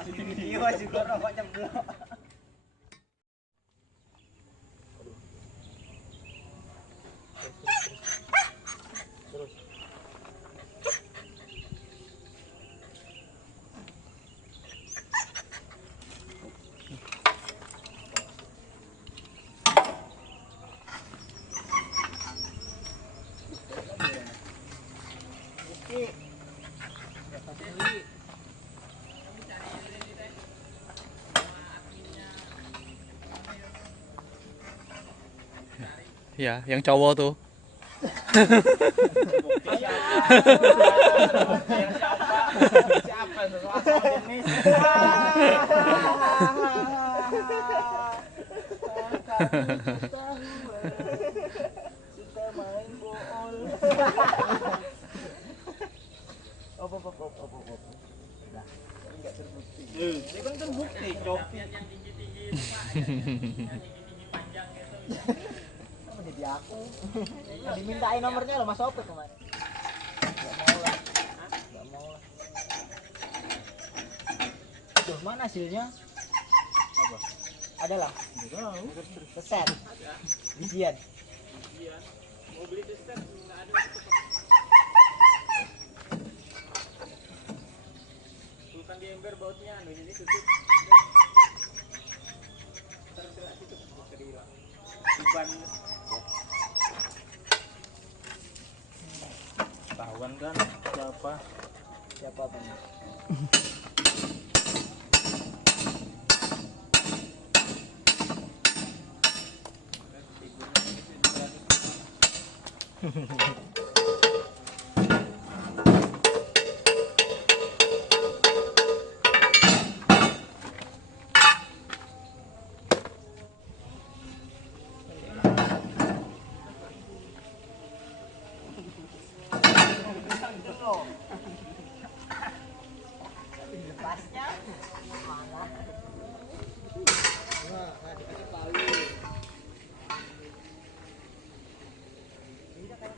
Masih di video juga rokok ceblok. Terus. Ya, yang cowok tuh. Siapa kita main bool. Op. Nah, enggak terbukti. Ini kan terbukti, Copi. Yang tinggi-tinggi itu, Pak. Yang tinggi-tinggi panjang itu. Sama jadi aku. Dimintain nomornya loh Mas Opet kemarin. Enggak mau lah. Enggak mau lah. Tuh, mana hasilnya? Apa? Ada lah. Enggak tahu. Peset. Ada. Bijian. Mau beli peset enggak ada itu. Bukan di ember bautnya, ini tutup. Terus tutup kedua. Ban. Tahuan kan siapa namanya? Lepasnya mana? Nah, dikasih palu. Tidak kayak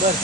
Bar.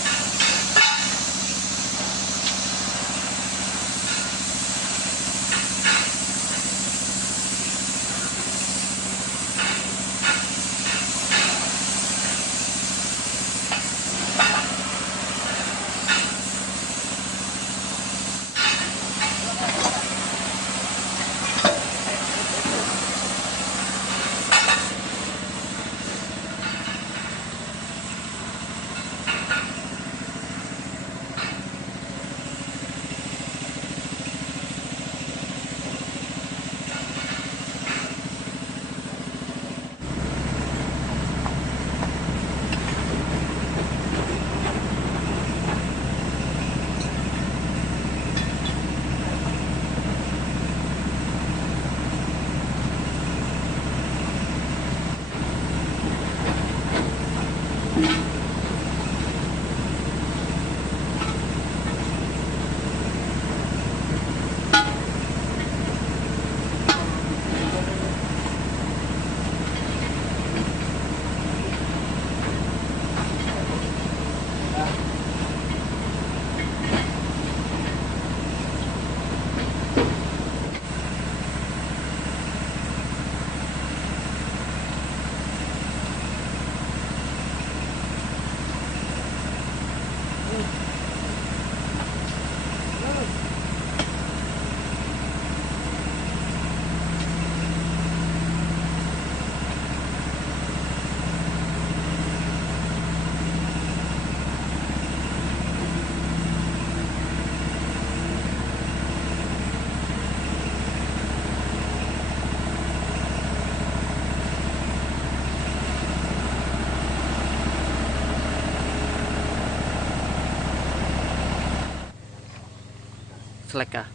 Selek kah?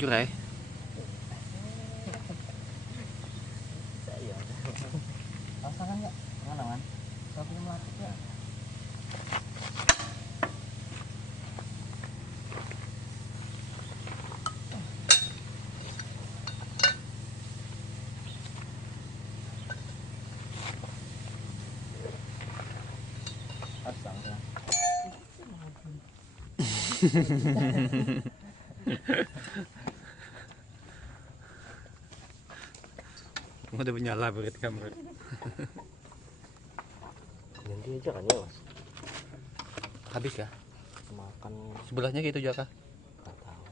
Jurai. Saya. Pasangan enggak? Mana, Man? Satu melatih ya. Pasang ya. Udah menyala berit kamera. Nanti aja kan ya, Mas. Habis ya? Makan Sebelahnya gitu juga kah? enggak tahu.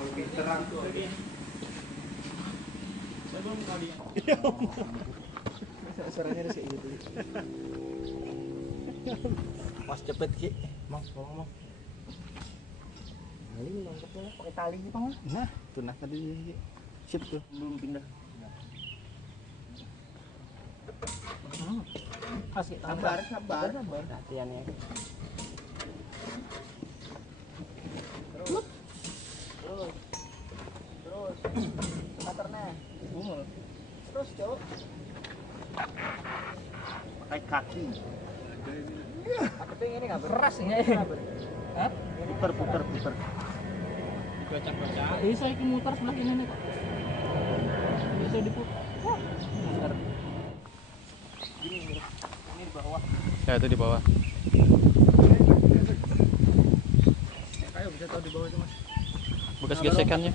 Lebih terang tuh. Suaranya ada kayak gitu. Mas cepet Ki. Mang, ngomong. Tali nangkepnya pakai tali gitu, Mang. Nah, tuh nah tadi sip tuh. Belum pindah. Kasih sabar, sabar. Latihannya. Terus. Motornya. Terus, Cok. Pakai kaki. Tapi ini nggak keras ini. Hah? Puter. Baca. Bisa iki muter sebelah ini nih. Bisa diputar. Muter. Ini di bawah. Ya itu di bawah. Ayo bisa tahu di bawah itu, Mas. Bekas gesekannya.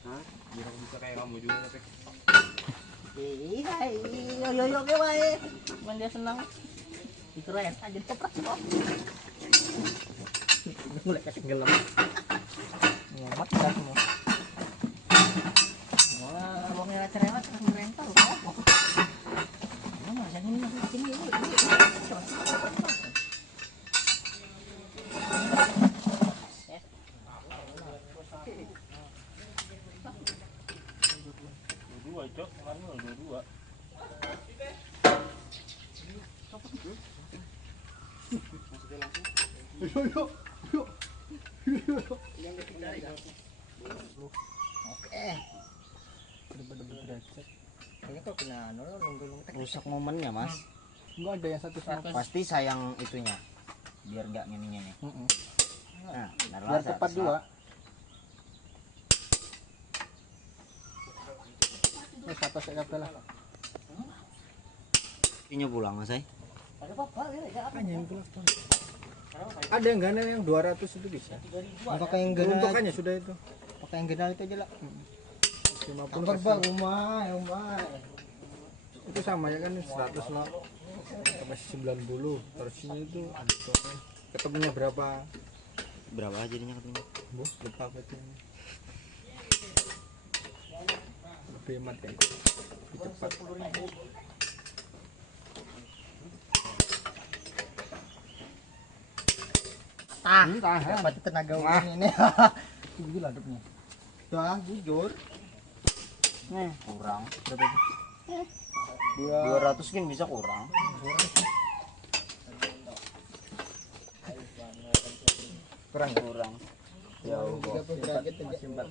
Hah? Biar aku bisa kayak kamu juga, Pek. Iya, yo ke wae. Cuman dia senang. Keren aja toprak semua. Mulai kasih gelap. Nyamat dah semua. Wah, abangnya cerewet kan merental apa? Mana yang ini sini ini. Dua cok, kemarin udah dua. Oke. Ini kok kena nunggu rusak momennya mas. Enggak ada yang 100. Pasti sayang itunya biar nggak ngininya nih. Nah, Biar tepat juga. Satu sekali lah. Ini pulang mas saya. Ada yang ganel yang 200 itu bisa. Pakai yang genal. Peruntukannya sudah itu. Pakai yang genal itu aja lah. 50 Apa kasih. rumah. Itu sama ya kan 100 no. Masih 90. Terus ini itu ketemunya berapa? Berapa jadinya katanya? Bu, lupa katanya. Lebih hemat kayak gitu. Lebih cepat. Dapat tenaga ini. Gila hidupnya. Dah jujur. Nih, kurang. Berapa itu? 200 kan bisa kurang. Kurang. Ya Allah. Masih 45.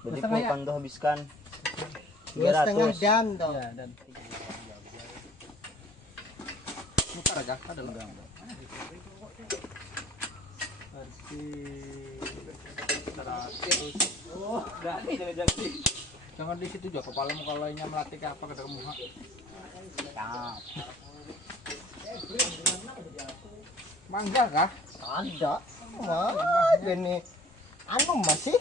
Berarti pulpen tuh habiskan 2,5 300. jam toh. Ya, dan mutar aja, ada enggak? Oh, enggak nih jangan sih. Jangan di situ juga kepalamu kalau lainnya melatih ke apa ke dalam muka. Mangga kah? Ada. Wah, ini anu masih.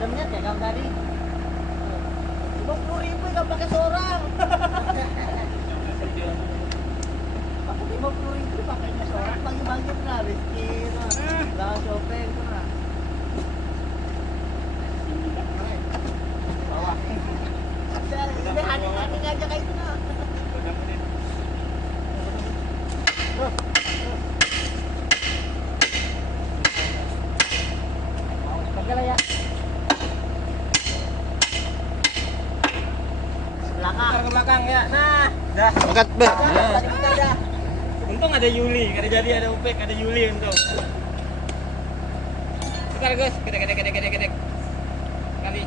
Ada minyak ya kang tadi? 50.000 nggak pakai seorang. Aku 50.000 pakainya seorang bagi-bagi pernah Rizky, lah shopping pernah. Bawah. Udah haning-haning aja kayak itu. Pakai lah ya. Belakang. Ke belakang ya. Nah, dah. Angkat, Be. Tadi kita udah. Untung ada Yuli, kada jadi ada Upek, ada Yuli untung. Bentar Gus, gede. Kali.